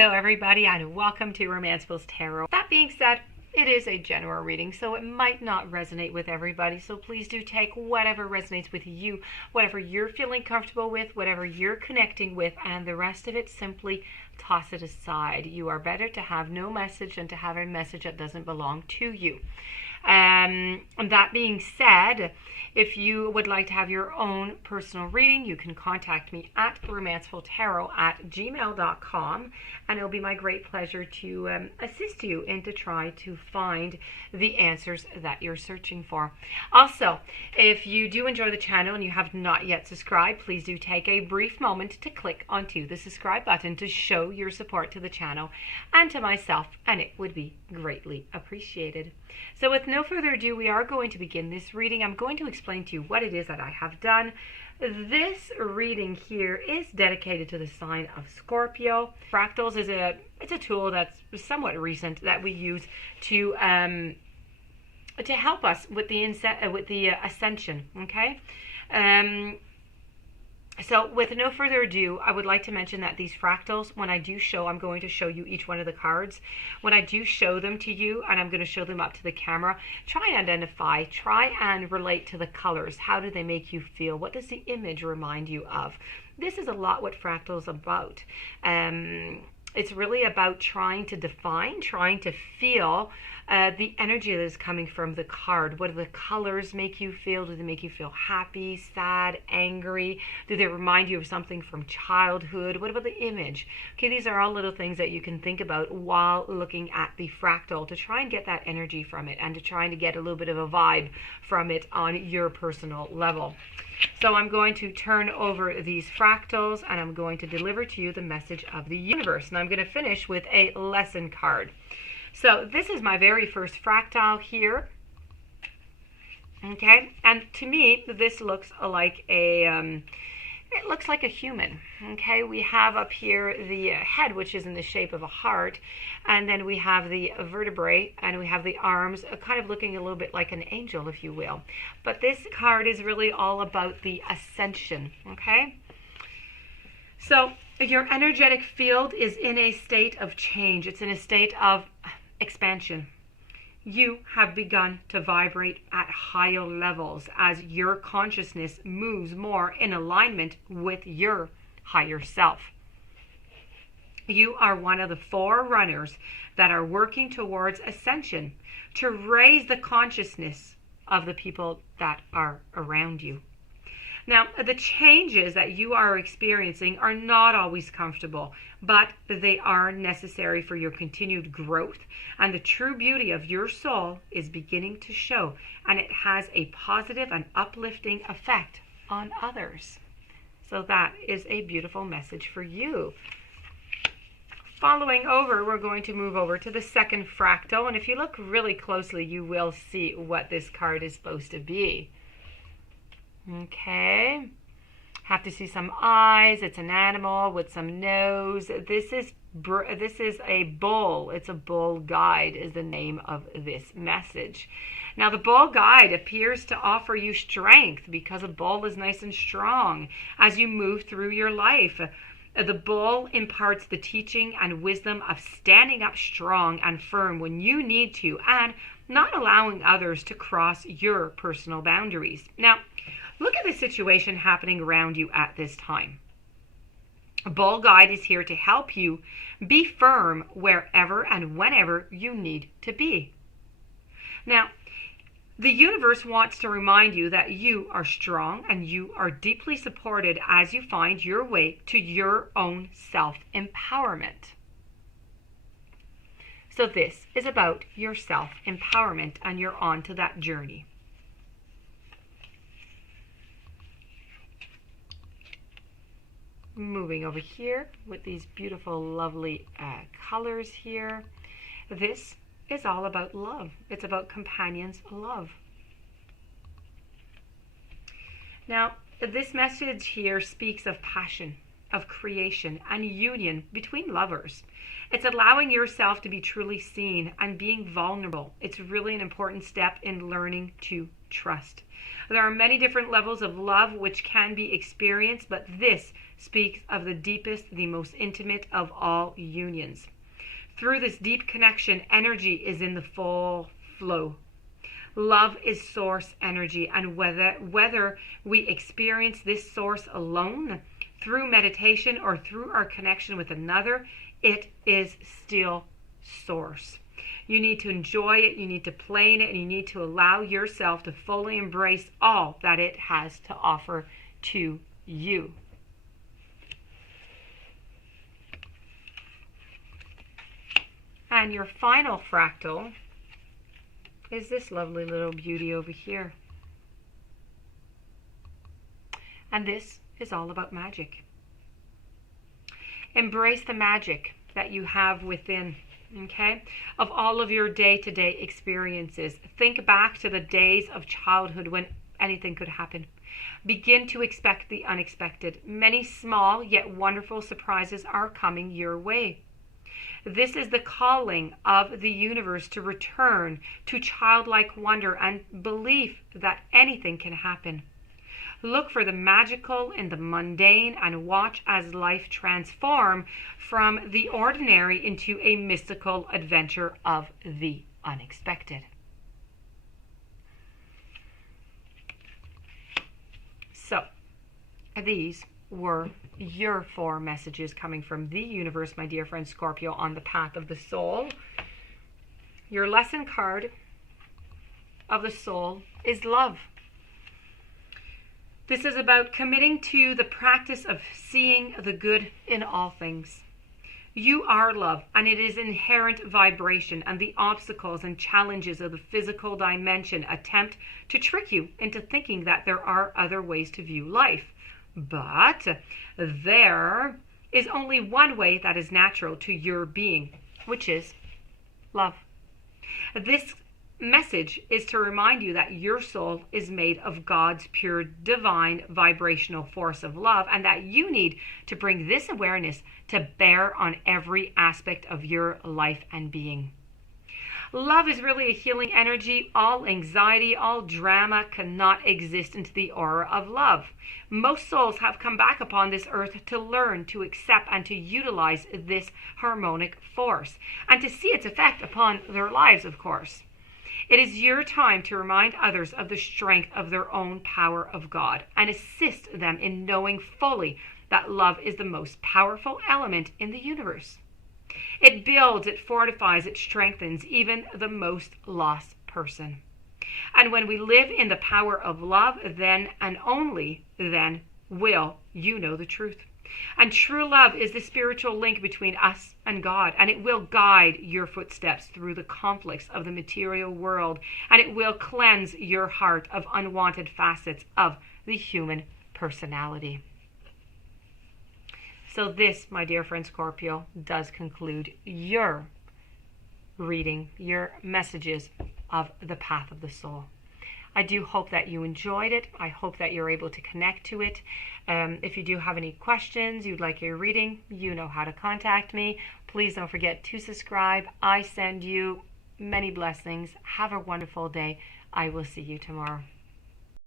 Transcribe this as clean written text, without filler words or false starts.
Hello everybody and welcome to Romancefull's Tarot. That being said, it is a general reading, so it might not resonate with everybody, so please do take whatever resonates with you, whatever you're feeling comfortable with, whatever you're connecting with, and the rest of it simply toss it aside. You are better to have no message than to have a message that doesn't belong to you. That being said, if you would like to have your own personal reading, you can contact me at romancefulltarot@gmail.com, and it'll be my great pleasure to assist you and to try to find the answers that you're searching for. Also, if you do enjoy the channel and you have not yet subscribed, please do take a brief moment to click onto the subscribe button to show your support to the channel and to myself, and it would be greatly appreciated. So with no further ado, we are going to begin this reading. I'm going to explain to you what it is that I have done. This reading here is dedicated to the sign of Scorpio. Fractals is a tool that's somewhat recent that we use to help us with the ascension. Okay. So with no further ado, I would like to mention that these fractals, when I do show, I'm going to show you each one of the cards. When I do show them to you, and I'm going to show them up to the camera, try and identify, try and relate to the colors. How do they make you feel? What does the image remind you of? This is a lot what fractals about. It's really about trying to define, trying to feel the energy that is coming from the card. What do the colors make you feel? Do they make you feel happy, sad, angry? Do they remind you of something from childhood? What about the image? Okay, these are all little things that you can think about while looking at the fractal to try and get that energy from it and to trying to get a little bit of a vibe from it on your personal level. So I'm going to turn over these fractals and I'm going to deliver to you the message of the universe. And I'm going to finish with a lesson card. So this is my very first fractal here. Okay, and to me this looks like a it looks like a human. Okay, we have up here the head, which is in the shape of a heart, and then we have the vertebrae, and we have the arms, kind of looking a little bit like an angel, if you will. But this card is really all about the ascension. Okay, so your energetic field is in a state of change. It's in a state of expansion. You have begun to vibrate at higher levels as your consciousness moves more in alignment with your higher self. You are one of the forerunners that are working towards ascension to raise the consciousness of the people that are around you. Now, the changes that you are experiencing are not always comfortable, but they are necessary for your continued growth. And the true beauty of your soul is beginning to show, and it has a positive and uplifting effect on others. So that is a beautiful message for you. Following over, we're going to move over to the second fractal. And if you look really closely, you will see what this card is supposed to be. Okay, have to see some eyes. It's an animal with some nose. This is a bull. It's a bull guide is the name of this message. Now the bull guide appears to offer you strength because a bull is nice and strong as you move through your life. The bull imparts the teaching and wisdom of standing up strong and firm when you need to and not allowing others to cross your personal boundaries. Now, look at the situation happening around you at this time. A bull guide is here to help you be firm wherever and whenever you need to be. Now, the universe wants to remind you that you are strong and you are deeply supported as you find your way to your own self-empowerment. So this is about your self-empowerment and you're on to that journey. Moving over here with these beautiful, lovely colors here. This is all about love. It's about companions' love. Now, this message here speaks of passion, of creation, and union between lovers. It's allowing yourself to be truly seen and being vulnerable. It's really an important step in learning to trust. There are many different levels of love which can be experienced, but this speaks of the deepest, the most intimate of all unions. Through this deep connection, energy is in the full flow. Love is source energy, and whether we experience this source alone, through meditation, or through our connection with another, it is still source. You need to enjoy it, you need to play in it, and you need to allow yourself to fully embrace all that it has to offer to you. And your final fractal is this lovely little beauty over here. And this is all about magic. Embrace the magic that you have within, okay? Of all of your day-to-day experiences. Think back to the days of childhood when anything could happen. Begin to expect the unexpected. Many small yet wonderful surprises are coming your way. This is the calling of the universe to return to childlike wonder and belief that anything can happen. Look for the magical in the mundane and watch as life transforms from the ordinary into a mystical adventure of the unexpected. So, these were your 4 messages coming from the universe, my dear friend Scorpio, on the path of the soul. Your lesson card of the soul is love. This is about committing to the practice of seeing the good in all things. You are love, and it is inherent vibration, and the obstacles and challenges of the physical dimension attempt to trick you into thinking that there are other ways to view life. But there is only one way that is natural to your being, which is love. This message is to remind you that your soul is made of God's pure divine vibrational force of love, and that you need to bring this awareness to bear on every aspect of your life and being. Love is really a healing energy. All anxiety, all drama cannot exist into the aura of love. Most souls have come back upon this earth to learn, to accept, and to utilize this harmonic force, and to see its effect upon their lives, of course. It is your time to remind others of the strength of their own power of God and assist them in knowing fully that love is the most powerful element in the universe. It builds, it fortifies, it strengthens even the most lost person. And when we live in the power of love, then and only then will you know the truth. And true love is the spiritual link between us and God, and it will guide your footsteps through the conflicts of the material world, and it will cleanse your heart of unwanted facets of the human personality. So this, my dear friend Scorpio, does conclude your reading, your messages of the path of the soul. I do hope that you enjoyed it. I hope that you're able to connect to it. If you do have any questions, you'd like a reading, you know how to contact me. Please don't forget to subscribe. I send you many blessings. Have a wonderful day. I will see you tomorrow.